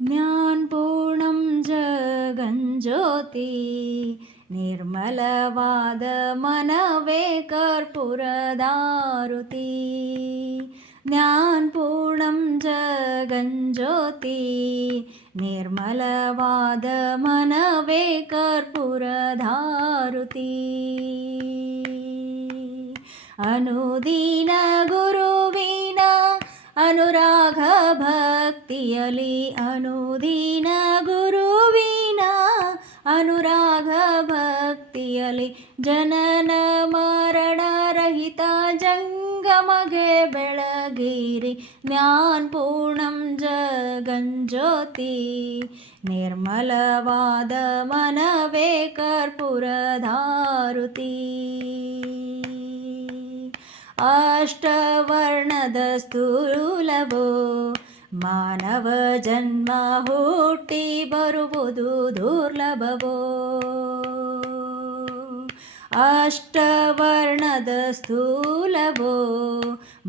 ಜ್ಞಾನಪೂರ್ಣಂ ಜಗಜ್ಯೋತಿ ನಿರ್ಮಲವಾದ ಮನವೇ ಕರ್ಪೂರದಾರುತಿ. ಜ್ಞಾನಪೂರ್ಣಂ ಜಗಜ್ಯೋತಿ ನಿರ್ಮಲವಾದ ಮನವೇ ಕರ್ಪೂರದಾರುತಿ. ಅನುದಿನ ಗುರುವಿನ ಅನುರಾಗ ಭಕ್ತಿಯಲಿ, ಅನುದಿನ ಗುರುವಿನ ಅನುರಾಗ ಭಕ್ತಿಯಲಿ, ಜನನ ಮರಣ ರಹಿತ ಜಂಗಮಗೆ ಬೆಳಗಿರಿ. ಜ್ಞಾನಪೂರ್ಣಂ ಜಗಜ್ಯೋತಿ ನಿರ್ಮಲವಾದ ಮನವೇ ಕರ್ಪೂರದಾರುತಿ. ಅಷ್ಟವರ್ಣದ ಸ್ಥೂಲವೋ ಮಾನವ ಜನ್ಮ ಹುಟ್ಟಿ ಬರುವುದು ದುರ್ಲಭವೋ. ಅಷ್ಟವರ್ಣದ ಸ್ಥೂಲವೋ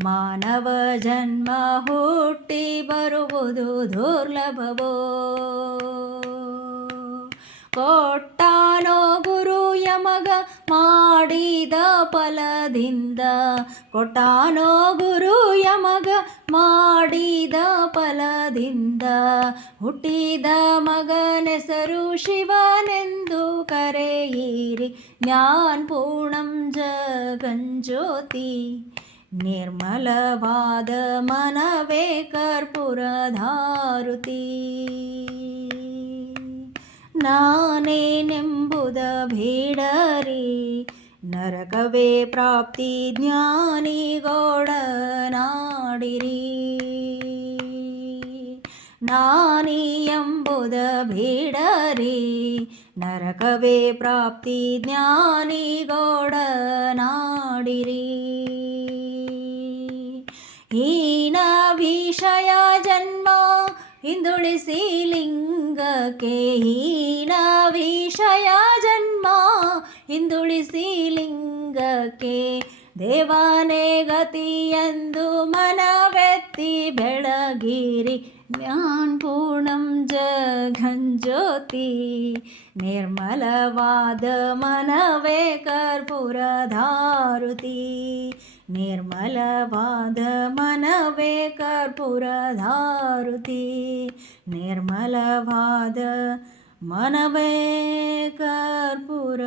ಮಾನವ ಜನ್ಮ ಹುಟ್ಟಿ ಬರುವುದು ದುರ್ಲಭವೋ. ಕೊಟ್ಟಾನೋ ಗುರು ಯಮಗ ಮಾಡಿದ ಫಲದಿಂದ, ಕೊಟ್ಟಾನೋ ಗುರು ಯಮಗ ಮಾಡಿದ ಫಲದಿಂದ, ಹುಟ್ಟಿದ ಮಗನೆಸರು ಶಿವನೆಂದು ಕರೆಯಿರಿ. ಜ್ಞಾನಪೂರ್ಣಂ ಜಗಜ್ಯೋತಿ ನಿರ್ಮಲವಾದ ಮನವೇ ಕರ್ಪೂರದಾರುತಿ. ನಾನೇನೆಂಬುದ ಬೇಡರಿ ನರಕವೇ ಪ್ರಾಪ್ತಿ ಜ್ಞಾನಿಗೊಡನಾಡಿರಿ. ನಾನಿ ಎಂಬುದ ಬೇಡರಿ ನರಕವೇ ಪ್ರಾಪ್ತಿ ಜ್ಞಾನಿಗೊಡನಾಡಿರಿ. ಹೀನ ವಿಷಯ ಜನ್ಮ ಹಿಂದುಳಿಸಿ ಲಿಂಗಕ್ಕೆ, ಹೀನ ವಿಷಯ ಜನ್ಮ ಹಿಂದುಳಿಸಿ ಲಿಂಗಕ್ಕೆ, ದೇವನೇ ಗತಿಯೆಂದು ಮನವೆತ್ತಿ ಬೆಳಗಿರಿ. ಜ್ಞಾನಪೂರ್ಣಂ ಜಗಜ್ಯೋತಿ ನಿರ್ಮಲವಾದ ಮನವೇ ಕರ್ಪೂರದಾರುತಿ. ನಿರ್ಮಲವಾದ ಮನವೇ ಕರ್ಪೂರದಾರುತಿ. ನಿರ್ಮಲವಾದ ಮನವೇ ಕರ್ಪೂರದಾರುತಿ.